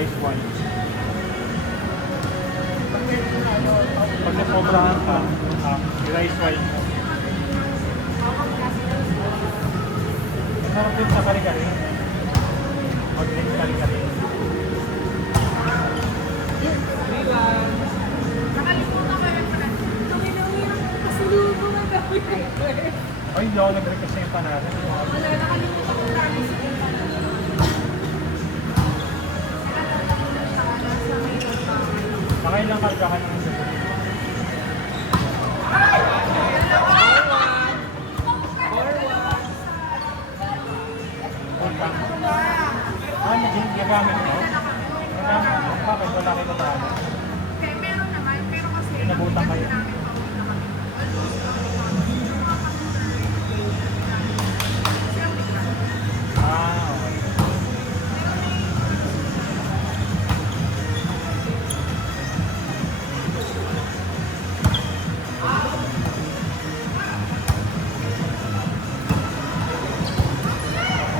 rice wine. Pag nasobrahan ka, rice wine mo. Masarap din sa kari-kari. Mag-drink kari-kari. Nakalimutan ko yung panahon. Tuminawin ang pasalubong ang gawin. Ay, hindi ako nag-request na yung panarin. Wala, nakalimutan ko namin sa yung panahon. Mga ilang kargahan ng sagot. Gagamit mo? Gagamit mo? Bakit wala kayo naman? Okay, meron naman. Pero kasi Pinabutan kayo?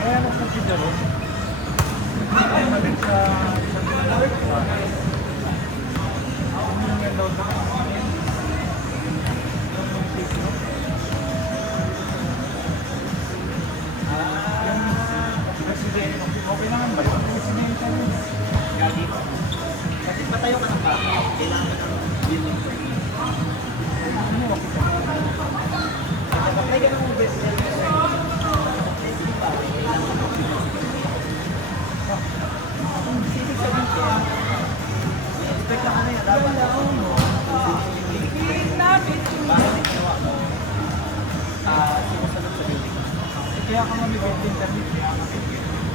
Kaya ano sa siguro? Ay, mabit sa isang yung load na yung president, okay naman ba yun? Presidential Gagi. Kasi patayo ka ng bahay, kailangan ng building permit. Kapag may ganung president, hindi pa, kailangan ng building permit. Sisig sabihin siya, expect na ano yan, dapat ako mo. Bakit yung ginawa mo? Sinusunod sa building. kaya ka may building permit,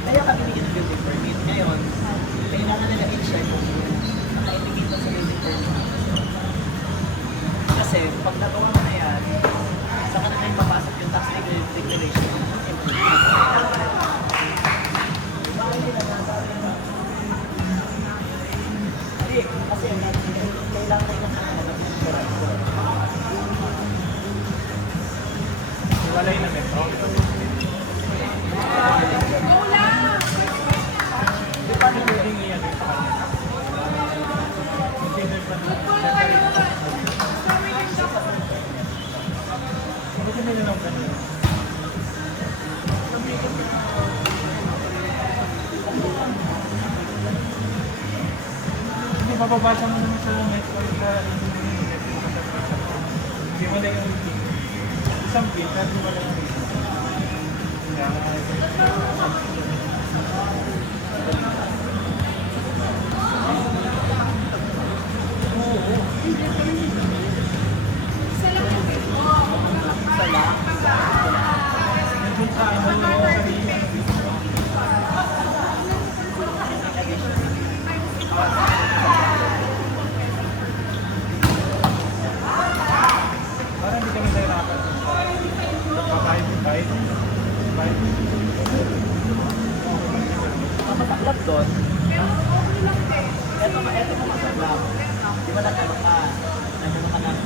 Kaya kami bigyan ng building permit. Ngayon, kailangan nila i-check kung naka-indicate na sa building permit. Kasi pag nagawa mo na yan, saka na kayo papasok yung tax declaration. Hindi, kasi kailangan na yung walay na metro. Go lang! Di ba yung building niya din sa kanya? Consider pa na. Ano kung nila lang ganun? Hindi, bababasa mo naman sa net or sa internet mo kasi hindi wala yung isang bill, pero wala yung bill. Isa lang yung bit mo. Nandun sa ano, parang hindi kami nahirapan. Pagkakahit. Mataklap doon, Pero okay lang din. eto mo masaklap. Di ba nagkano ka ng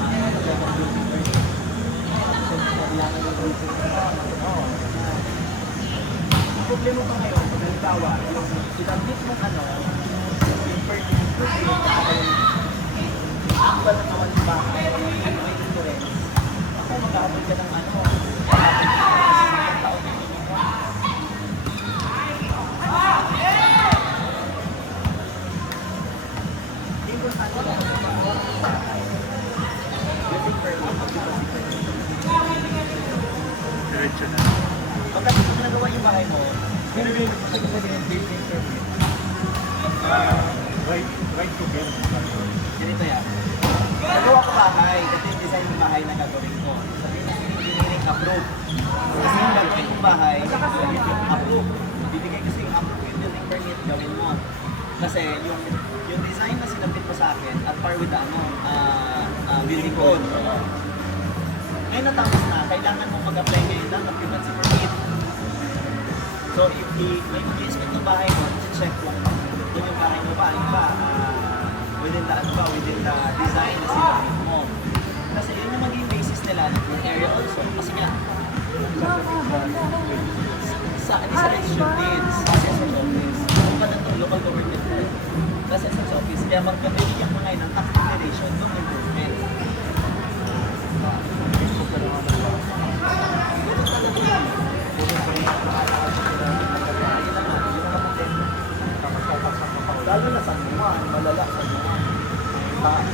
building permit? So, kailangan ng building permit. Oo. Ang problema pa ngayon, kung halimbawa, yung sinabit mong yung permit, ang ba na naman ba, may insurance, ako mag-aabot ka ng Diretso na. pagka dito ginagawa yung bahay mo, Pero yung building permit, right to build. ganito yan. Nagawa ko bahay, ito yung design ng bahay na gagawin ko. Sabihin na engineering approve. Kasi yung gagawin kong bahay, approve. Bibigay kasi yung approve yung building permit, gawin mo. Kasi yung design na sinabit mo sa akin, at par with the building code. Ngayon natapos na, kailangan mo mag-apply ngayon ng occupancy permit. So, if may mag-inspect ng bahay mo, check kung kung yung bahay mo ba, within the design na sinabit mo. Kasi yun yung maging basis nila ng area also. Kasi nga, sa registered deeds, assessor's office, kung ba na itong local government board, magkabigyan mo ngayon ng tax declaration ng improvement. Lalo na sa mga, malala sa mga taas.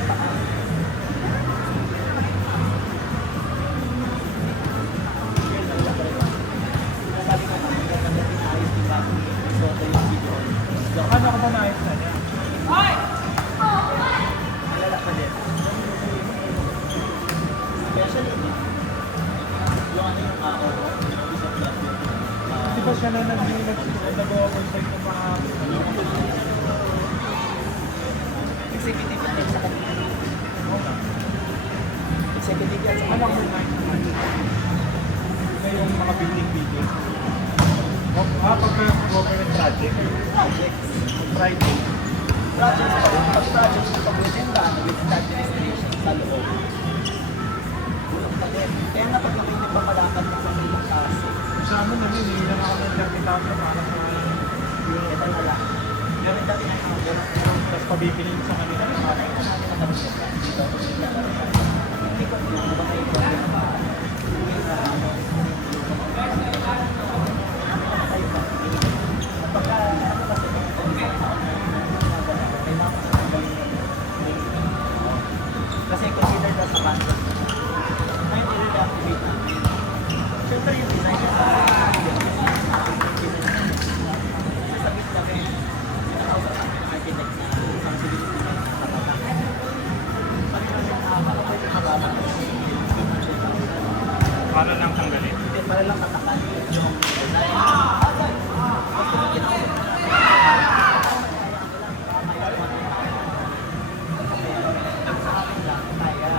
Sabi ko naman, magandang ayos din ba so yung video. Ano ka ba naayos na niya? Malala pa din. Especially, yung ano yung Di ba siya na nag-o-oversight ng mga executive yan sa kanila. Executive yan sa alam mo kanila. na yung mga building videos? Pagka government project, Projects. Friday, Projects pa rin. Pag projects na pag-agenda, with administration sa loob. Bulok pa din. Kaya nga pag kami hindi pa malakad na sa ibang kaso, sa amin na rin, lang ako ng 30,000 para sa ito na lang. Ganun dati na yung mga tapos pabibilin sa kanila ng mga hindi ko alam ba kayo pa. Kasi consider na sa bansa. Ngayon i-reactivate namin. Siyempre yung design sa sasabihin namin, pinakausap namin ng architect na isang civil engineer sa kapatang. Sabi namin, baka pwede mababa. para lang tanggalin. Hindi, para lang matakan yung design. Sa akin lang, kaya.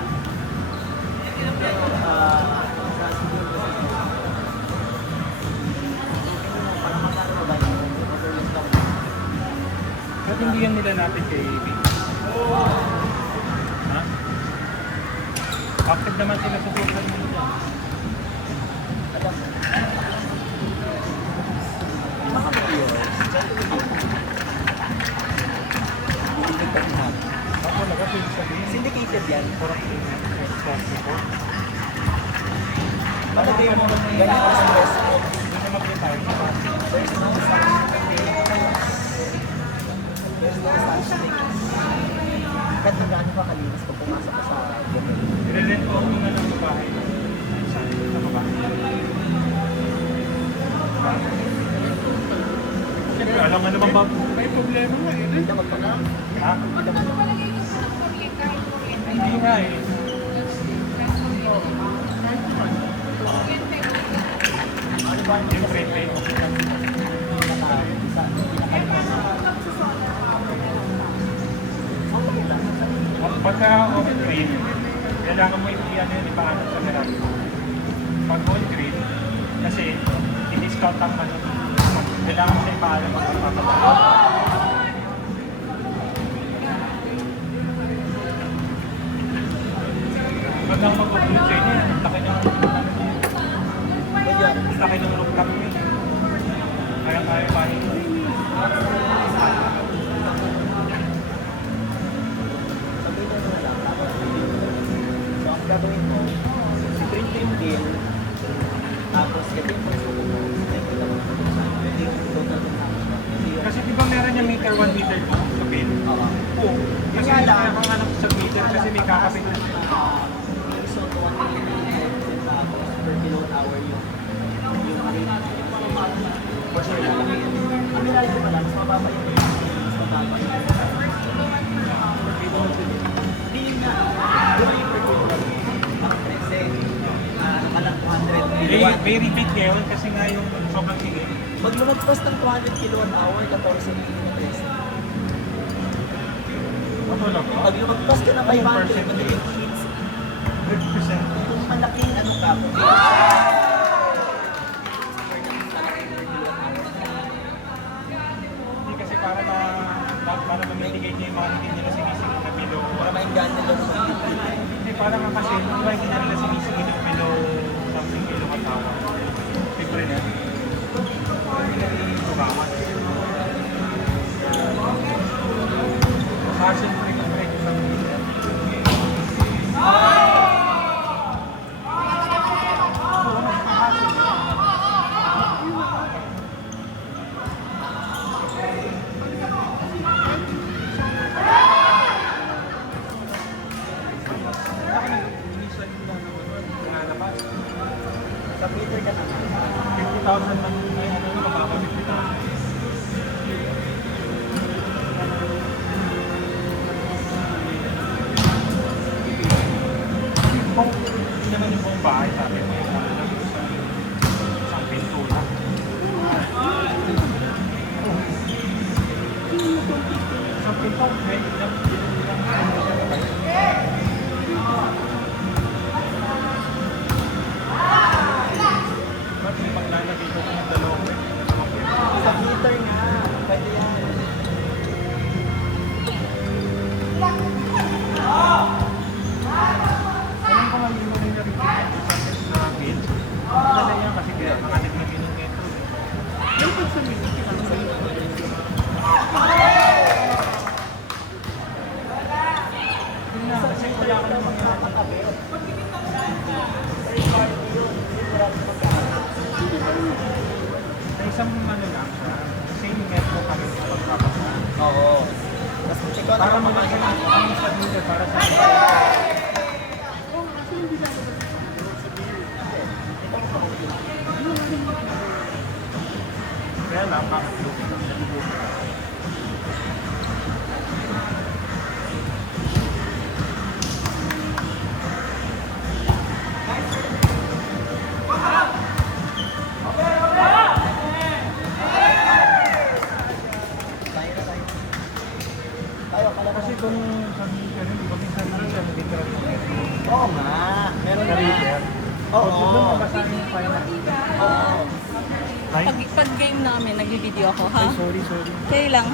Pero, sa siguro kasi, parang magkano ba yun? Overlook lang. Ba't hindi yan nila natin kay AB? Ha? Active naman sila sa social media. Alam mo, mga viewers, Ako na kasi sabihin, syndicated yan. responsible. Malagay mo ganyan ang stress mo. Hindi na mag-retire sa party. There's no such thing. There's no such thing. Kahit na gaano ka kalinis pag pumasok ka sa bukid. I-rent ko muna ng bahay. Sa babae. Siyempre, alam nga naman ba, may problema nga eh. Hindi na magpaka. Ha? Magkano palagay ko sa kuryente kahit kuryente? Hindi nga eh. Ano ba yung Yung prepaid. Pagka off-grid, kailangan mo i-ano yun, ipaano sa garage. Pag on-grid, kasi i-discount ang ano, kailangan mo siya ipaano magpapatalo. Pag ang mag-upload sa inyo, ang laki ng ang laki ng rooftop niyo. Kaya pa rin. So, ang gagawin mo, i-print yung bill, tapos ito yung pagsuko mo, nakikita mo ito yung total ng tapos mo. Kasi di ba meron yung meter 1 meter 2 sa bill? Oo. Kasi Kaya lang, kaya kang hanap sa meter kasi may kakapit na. piso to 1 million tapos per kilowatt hour yung for sure lang. Ang nilali ko pala, mas mababa yung mas mababa yung hindi yun nga, doon yung per kilowatt. Bakit kasi, nakalang 200 kilowatt. May repeat ngayon kasi nga yung sobrang tingin. Pag lumagpas ng 200 kilowatt hour, 14 million pesos. Ano lang ba? Pag lumagpas ka ng 500, magiging hits. 100%. Kung malaking ano ka, Hindi kasi para ma-mitigate niya yung mga hindi nila sinisingil na below. para mainggan nila naman dito. Hindi, para nga kasi di ba hindi nila sinisingil na below something kilowatt hour. Siyempre na. Hindi nila itugawan. Hassle free Sa pinto, may ilang ba't may paglalagay ko ng dalawang Sa heater nga. Pwede yan. alam ko nga yung mga narinig na gauge. Madala yan kasi kaya nakalit na kinukwento. Yung pag sa minute, Yun na, kasi wala ka namang nakakatabi. Sa isang ano lang siya, same metro kami sa pagpapasa. Oo. Tapos ikaw Para naman malagyan ang stability para sa kaya lang, kakatulog. tayo, kala Kasi kung sabihin ka rin, di ba minsan siya literal mo metro. Oo nga. Meron Sa na. liter. Oo. So, doon mabasahin yung final. Oo. Ay, pag game namin, nag-video ako, ha? sorry. Kaya lang.